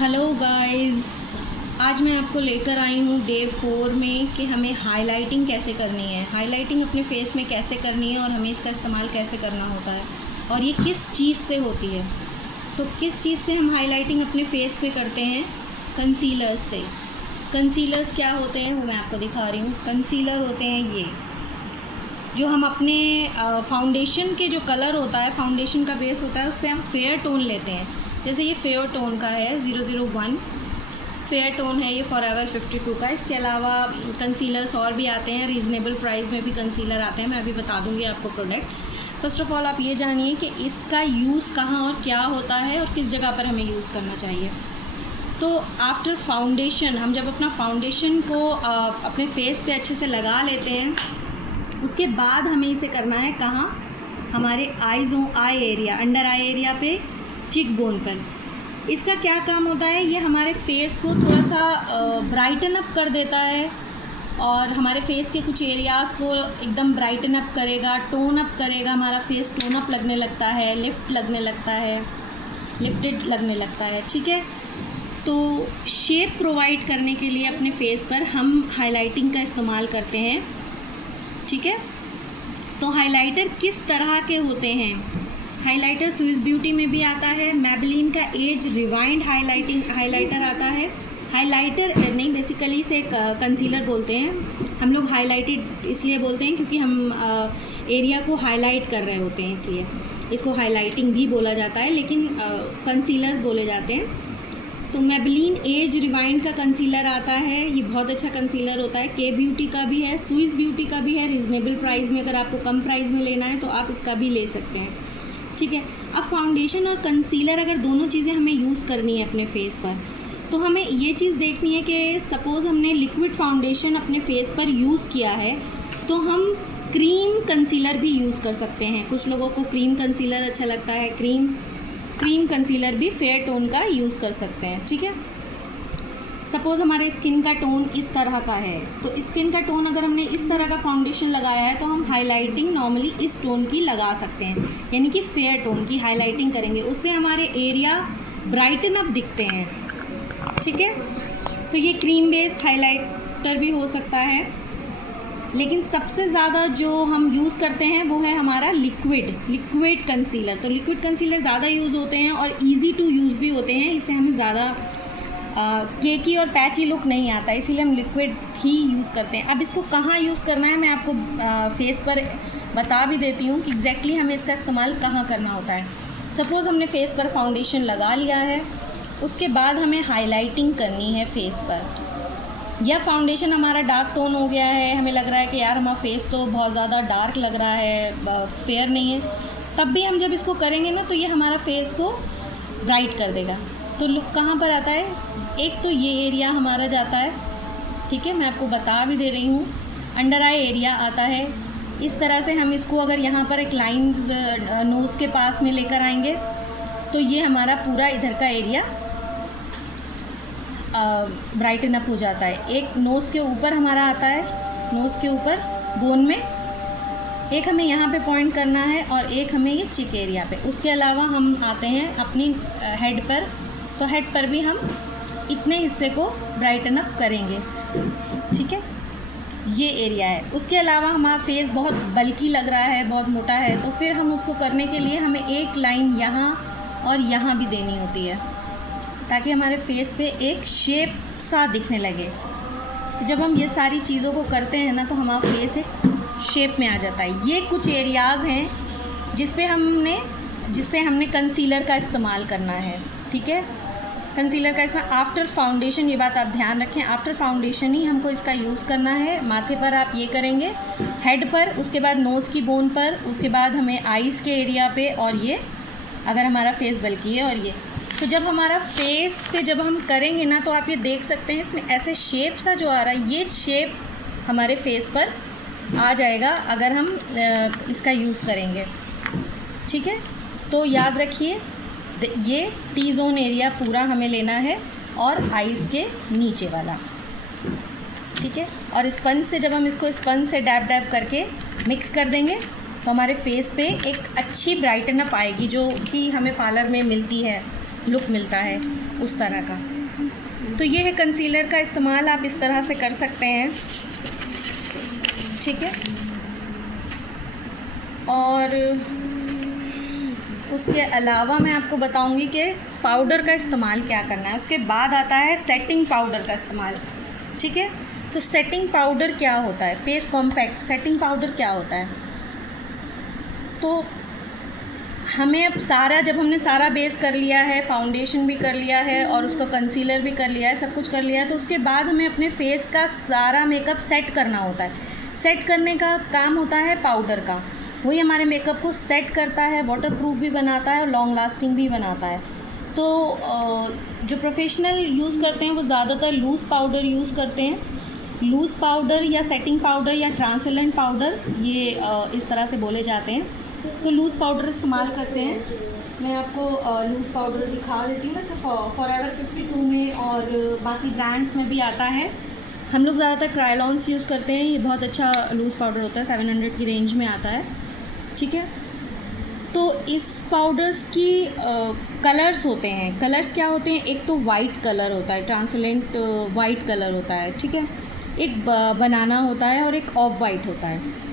Hello guys, आज मैं आपको लेकर आई हूँ डे 4 में कि हमें हाइलाइटिंग कैसे करनी है। हाइलाइटिंग अपने फेस में कैसे करनी है और हमें इसका इस्तेमाल कैसे करना होता है और ये किस चीज़ से होती है। तो किस चीज़ से हम हाइलाइटिंग अपने फेस पे करते हैं? कंसीलर्स से। कंसीलर्स क्या होते हैं वो मैं आपको दिखा रही हूँ। कंसीलर होते हैं ये जो हम अपने फाउंडेशन के जो कलर होता है, फाउंडेशन का बेस होता है, उससे हम फेयर टोन लेते हैं। जैसे ये फेयर टोन का है 001 फेयर टोन है ये फॉरएवर 52 का। इसके अलावा कंसीलर्स और भी आते हैं, रीज़नेबल प्राइस में भी कंसीलर आते हैं। मैं अभी बता दूंगी आपको प्रोडक्ट। फर्स्ट ऑफ़ ऑल आप ये जानिए कि इसका यूज़ कहाँ और क्या होता है और किस जगह पर हमें यूज़ करना चाहिए। तो आफ्टर फाउंडेशन, हम जब अपना फाउंडेशन को अपने फेस पे अच्छे से लगा लेते हैं, उसके बाद हमें इसे करना है कहाँ? हमारे eye area, under eye area पे, चिक बोन पर। इसका क्या काम होता है? ये हमारे फेस को थोड़ा सा ब्राइटन अप कर देता है और हमारे फेस के कुछ एरियाज़ को एकदम ब्राइटन अप करेगा, टोन अप करेगा। हमारा फेस टोन अप लगने लगता है, लिफ्ट लगने लगता है, लिफ्टेड लगने लगता है। ठीक है, तो शेप प्रोवाइड करने के लिए अपने फेस पर हम हाइलाइटिंग का इस्तेमाल करते हैं। ठीक है, तो हाइलाइटर किस तरह के होते हैं? हाइलाइटर स्विस ब्यूटी में भी आता है, मैबलिन का एज रिवाइंड हाइलाइटर आता है। हाइलाइटर नहीं, बेसिकली इसे कंसीलर बोलते हैं। हम लोग हाइलाइटेड इसलिए बोलते हैं क्योंकि हम एरिया को हाईलाइट कर रहे होते हैं, इसलिए इसको हाइलाइटिंग भी बोला जाता है, लेकिन कंसीलर्स बोले जाते हैं। तो मैबलिन एज रिवाइंड का कंसीलर आता है, ये बहुत अच्छा कंसीलर होता है। के ब्यूटी का भी है, स्विस ब्यूटी का भी है। रीज़नेबल प्राइस में, अगर आपको कम प्राइस में लेना है तो आप इसका भी ले सकते हैं। ठीक है, अब फाउंडेशन और कंसीलर अगर दोनों चीज़ें हमें यूज़ करनी है अपने फेस पर, तो हमें ये चीज़ देखनी है कि सपोज़ हमने लिक्विड फाउंडेशन अपने फेस पर यूज़ किया है तो हम क्रीम कंसीलर भी यूज़ कर सकते हैं। कुछ लोगों को क्रीम कंसीलर अच्छा लगता है, क्रीम कंसीलर भी फेयर टोन का यूज़ कर सकते हैं। ठीक है, सपोज़ हमारे स्किन का टोन इस तरह का है, तो स्किन का टोन अगर हमने इस तरह का फाउंडेशन लगाया है तो हम हाइलाइटिंग नॉर्मली इस टोन की लगा सकते हैं, यानी कि फेयर टोन की हाइलाइटिंग करेंगे। उससे हमारे एरिया ब्राइटन अप दिखते हैं। ठीक है, तो ये क्रीम बेस हाइलाइटर भी हो सकता है, लेकिन सबसे ज़्यादा जो हम यूज़ करते हैं वो है हमारा लिक्विड कंसीलर। तो लिक्विड कंसीलर ज़्यादा यूज़ होते हैं और ईज़ी टू यूज़ भी होते हैं। इससे हमें ज़्यादा केकी और पैची लुक नहीं आता, इसीलिए हम लिक्विड ही यूज़ करते हैं। अब इसको कहाँ यूज़ करना है मैं आपको फेस पर बता भी देती हूँ कि एग्जैक्टली हमें इसका इस्तेमाल कहाँ करना होता है। सपोज़ हमने फेस पर फाउंडेशन लगा लिया है, उसके बाद हमें हाइलाइटिंग करनी है फेस पर। या फाउंडेशन हमारा डार्क टोन हो गया है, हमें लग रहा है कि यार हमारा फेस तो बहुत ज़्यादा डार्क लग रहा है, फेयर नहीं है, तब भी हम जब इसको करेंगे ना तो ये हमारा फेस को ब्राइट कर देगा। तो लुक कहाँ पर आता है? एक तो ये एरिया हमारा जाता है। ठीक है, मैं आपको बता भी दे रही हूँ, अंडर आई एरिया आता है। इस तरह से हम इसको अगर यहाँ पर एक लाइन नोज़ के पास में लेकर आएंगे तो ये हमारा पूरा इधर का एरिया ब्राइटन अप हो जाता है। एक नोज़ के ऊपर हमारा आता है, नोज़ के ऊपर बोन में एक हमें यहाँ पे पॉइंट करना है और एक हमें ये चिक एरिया पे। उसके अलावा हम आते हैं अपनी हेड पर, तो हेड पर भी हम इतने हिस्से को ब्राइटन अप करेंगे। ठीक है, ये एरिया है। उसके अलावा हमारा फेस बहुत बल्की लग रहा है, बहुत मोटा है, तो फिर हम उसको करने के लिए हमें एक लाइन यहाँ और यहाँ भी देनी होती है ताकि हमारे फेस पे एक शेप सा दिखने लगे। तो जब हम ये सारी चीज़ों को करते हैं ना तो हमारा फेस एक शेप में आ जाता है। ये कुछ एरियाज़ हैं जिससे हमने कंसीलर का इस्तेमाल करना है। ठीक है, कंसीलर का इसमें आफ्टर फाउंडेशन, ये बात आप ध्यान रखें, आफ्टर फाउंडेशन ही हमको इसका यूज़ करना है। माथे पर आप ये करेंगे, हेड पर, उसके बाद नोज़ की बोन पर, उसके बाद हमें आईज़ के एरिया पे, और ये अगर हमारा फेस बल्कि है, और ये तो जब हमारा फेस पे जब हम करेंगे ना तो आप ये देख सकते हैं इसमें ऐसे शेप सा जो आ रहा है, ये शेप हमारे फेस पर आ जाएगा अगर हम इसका यूज़ करेंगे। ठीक है, तो याद रखिए ये टी जोन एरिया पूरा हमें लेना है और आईज़ के नीचे वाला। ठीक है, और स्पंज से जब हम इसको स्पंज से डैब डैब करके मिक्स कर देंगे तो हमारे फेस पे एक अच्छी ब्राइटन अप आएगी जो कि हमें पार्लर में मिलती है। लुक मिलता है उस तरह का। तो ये है कंसीलर का इस्तेमाल आप इस तरह से कर सकते हैं, ठीक है। और उसके अलावा मैं आपको बताऊंगी कि पाउडर का इस्तेमाल क्या करना है। उसके बाद आता है सेटिंग पाउडर का इस्तेमाल, ठीक है। तो सेटिंग पाउडर क्या होता है, फेस कॉम्पैक्ट सेटिंग पाउडर क्या होता है। तो हमें अब सारा, जब हमने सारा बेस कर लिया है, फाउंडेशन भी कर लिया है और उसका कंसीलर भी कर लिया है, सब कुछ कर लिया है, तो उसके बाद हमें अपने फेस का सारा मेकअप सेट करना होता है। सेट करने का काम होता है पाउडर का, वही हमारे मेकअप को सेट करता है, वाटरप्रूफ भी बनाता है और लॉन्ग लास्टिंग भी बनाता है। तो जो प्रोफेशनल यूज़ करते हैं वो ज़्यादातर लूज़ पाउडर यूज़ करते हैं। लूज़ पाउडर या सेटिंग पाउडर या ट्रांसपेरेंट पाउडर, ये इस तरह से बोले जाते हैं। तो लूज़ पाउडर इस्तेमाल करते हैं। मैं आपको लूज़ पाउडर दिखा देती हूँ। वैसे फॉरएवर 52 में और बाकी ब्रांड्स में भी आता है। हम लोग ज़्यादातर क्रायलॉन्स यूज़ करते हैं। ये बहुत अच्छा लूज़ पाउडर होता है, 700 की रेंज में आता है, ठीक है। तो इस पाउडर्स की कलर्स होते हैं। कलर्स क्या होते हैं, एक तो वाइट कलर होता है, ट्रांसपेरेंट वाइट कलर होता है, ठीक है। एक बनाना होता है और एक ऑफ वाइट होता है।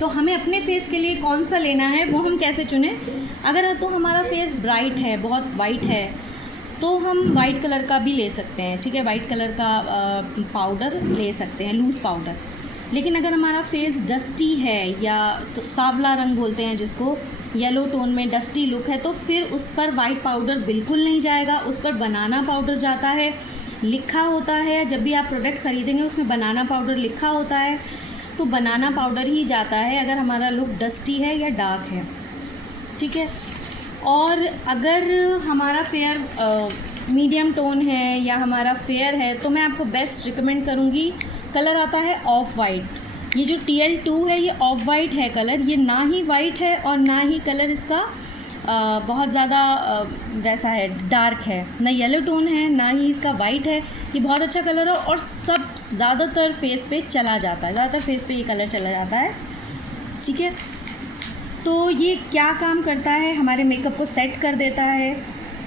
तो हमें अपने फेस के लिए कौन सा लेना है वो हम कैसे चुनें। अगर तो हमारा फेस ब्राइट है, बहुत वाइट है, तो हम वाइट कलर का भी ले सकते हैं, ठीक है। वाइट कलर का पाउडर ले सकते हैं, लूज़ पाउडर। लेकिन अगर हमारा फेस डस्टी है या तो सांवला रंग बोलते हैं जिसको, येलो टोन में डस्टी लुक है, तो फिर उस पर वाइट पाउडर बिल्कुल नहीं जाएगा, उस पर बनाना पाउडर जाता है। लिखा होता है, जब भी आप प्रोडक्ट ख़रीदेंगे उसमें बनाना पाउडर लिखा होता है, तो बनाना पाउडर ही जाता है अगर हमारा लुक डस्टी है या डार्क है, ठीक है। और अगर हमारा फेयर मीडियम टोन है या हमारा फेयर है, तो मैं आपको बेस्ट रिकमेंड करूँगी, कलर आता है ऑफ वाइट। ये जो TL2 है ये ऑफ वाइट है कलर, ये ना ही वाइट है और ना ही कलर इसका बहुत ज़्यादा वैसा है, डार्क है, ना येलो टोन है ना ही इसका वाइट है। ये बहुत अच्छा कलर है और सब ज़्यादातर फेस पे चला जाता है, ज़्यादातर फेस पे ये कलर चला जाता है, ठीक है। तो ये क्या काम करता है, हमारे मेकअप को सेट कर देता है,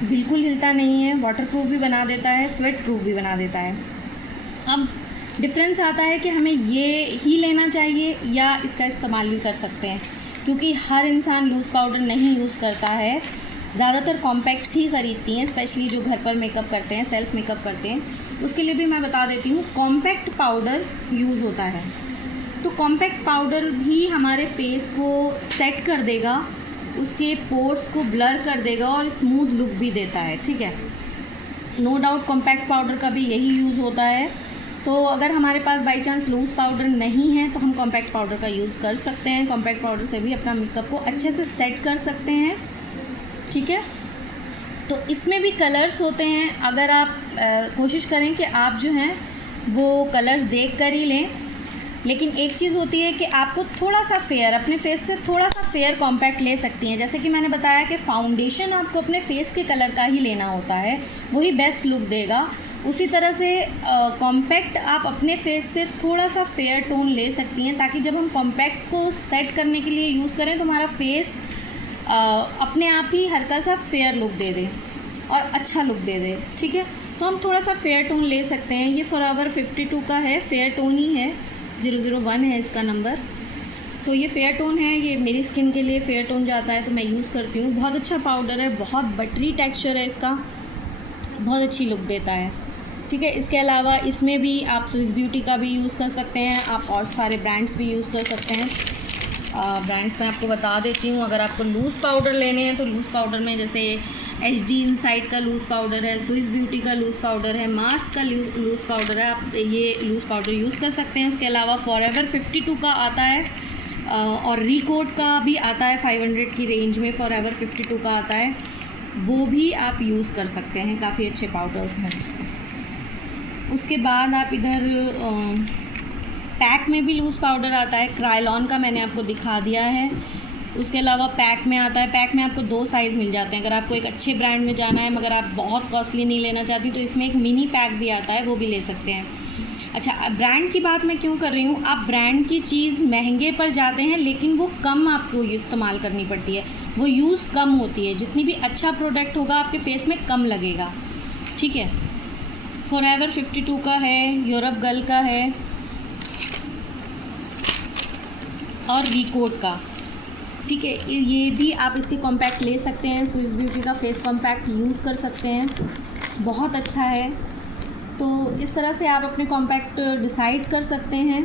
बिल्कुल हिलता नहीं है, वाटरप्रूफ भी बना देता है, स्वेट प्रूफ भी बना देता है। अब डिफरेंस आता है कि हमें ये ही लेना चाहिए या इसका इस्तेमाल भी कर सकते हैं, क्योंकि हर इंसान लूज़ पाउडर नहीं यूज़ करता है, ज़्यादातर कॉम्पैक्ट्स ही ख़रीदती हैं, स्पेशली जो घर पर मेकअप करते हैं, सेल्फ़ मेकअप करते हैं। उसके लिए भी मैं बता देती हूँ, कॉम्पैक्ट पाउडर यूज़ होता है। तो कॉम्पैक्ट पाउडर भी हमारे फेस को सेट कर देगा, उसके पोर्स को ब्लर कर देगा और स्मूथ लुक भी देता है, ठीक है। नो डाउट कॉम्पैक्ट पाउडर का भी यही यूज़ होता है। तो अगर हमारे पास बाई चांस लूज़ पाउडर नहीं है तो हम कॉम्पैक्ट पाउडर का यूज़ कर सकते हैं। कॉम्पैक्ट पाउडर से भी अपना मेकअप को अच्छे से सेट कर सकते हैं, ठीक है। तो इसमें भी कलर्स होते हैं, अगर आप कोशिश करें कि आप जो हैं वो कलर्स देख कर ही लें। लेकिन एक चीज़ होती है कि आपको थोड़ा सा फेयर, अपने फेस से थोड़ा सा फेयर कॉम्पैक्ट ले सकती हैं। जैसे कि मैंने बताया कि फाउंडेशन आपको अपने फेस के कलर का ही लेना होता है, वही बेस्ट लुक देगा। उसी तरह से कॉम्पैक्ट आप अपने फेस से थोड़ा सा फेयर टोन ले सकती हैं, ताकि जब हम कॉम्पैक्ट को सेट करने के लिए यूज़ करें तो हमारा फेस अपने आप ही हल्का सा फेयर लुक दे दे और अच्छा लुक दे दे, ठीक है। तो हम थोड़ा सा फेयर टोन ले सकते हैं। ये फॉरएवर 52 का है, फेयर टोन ही है, 001 है इसका नंबर। तो ये फेयर टोन है, ये मेरी स्किन के लिए फेयर टोन जाता है तो मैं यूज़ करती हूँ। बहुत अच्छा पाउडर है, बहुत बटरी टेक्सचर है इसका, बहुत अच्छी लुक देता है, ठीक है। इसके अलावा इसमें भी आप स्विस ब्यूटी का भी यूज़ कर सकते हैं, आप और सारे ब्रांड्स भी यूज़ कर सकते हैं। ब्रांड्स मैं आपको बता देती हूँ। अगर आपको लूज़ पाउडर लेने हैं तो लूज़ पाउडर में जैसे HD इनसाइड का लूज़ पाउडर है, स्विस ब्यूटी का लूज़ पाउडर है, मार्स का लूज़ पाउडर है, आप ये लूज़ पाउडर यूज़ कर सकते हैं। उसके अलावा फॉरएवर 52 का आता है और रिकोट का भी आता है, 500 की रेंज में फॉरएवर 52 का आता है, वो भी आप यूज़ कर सकते हैं, काफ़ी अच्छे पाउडर्स हैं। उसके बाद आप इधर पैक में भी लूज़ पाउडर आता है, क्रायलॉन का मैंने आपको दिखा दिया है। उसके अलावा पैक में आता है, पैक में आपको 2 साइज़ मिल जाते हैं। अगर आपको एक अच्छे ब्रांड में जाना है मगर आप बहुत कॉस्टली नहीं लेना चाहती तो इसमें एक मिनी पैक भी आता है, वो भी ले सकते हैं। अच्छा, ब्रांड की बात मैं क्यों कर रही हूँ, आप ब्रांड की चीज़ महंगे पर जाते हैं लेकिन वो कम आपको इस्तेमाल करनी पड़ती है, वो यूज़ कम होती है। जितनी भी अच्छा प्रोडक्ट होगा आपके फेस में कम लगेगा, ठीक है। फॉरएवर 52 का है, यूरोप गर्ल का है और रिकोट का, ठीक है। ये भी आप इसके कॉम्पैक्ट ले सकते हैं, स्विस ब्यूटी का फेस कॉम्पैक्ट यूज़ कर सकते हैं, बहुत अच्छा है। तो इस तरह से आप अपने कॉम्पैक्ट डिसाइड कर सकते हैं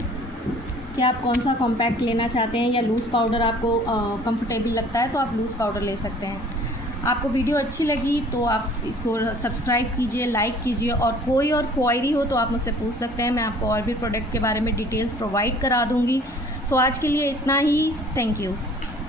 कि आप कौन सा कॉम्पैक्ट लेना चाहते हैं, या लूज़ पाउडर आपको कंफर्टेबल लगता है तो आप लूज़ पाउडर ले सकते हैं। आपको वीडियो अच्छी लगी तो आप इसको सब्सक्राइब कीजिए, लाइक कीजिए, और कोई और क्वायरी हो तो आप मुझसे पूछ सकते हैं, मैं आपको और भी प्रोडक्ट के बारे में डिटेल्स प्रोवाइड करा दूँगी। सो आज के लिए इतना ही, थैंक यू।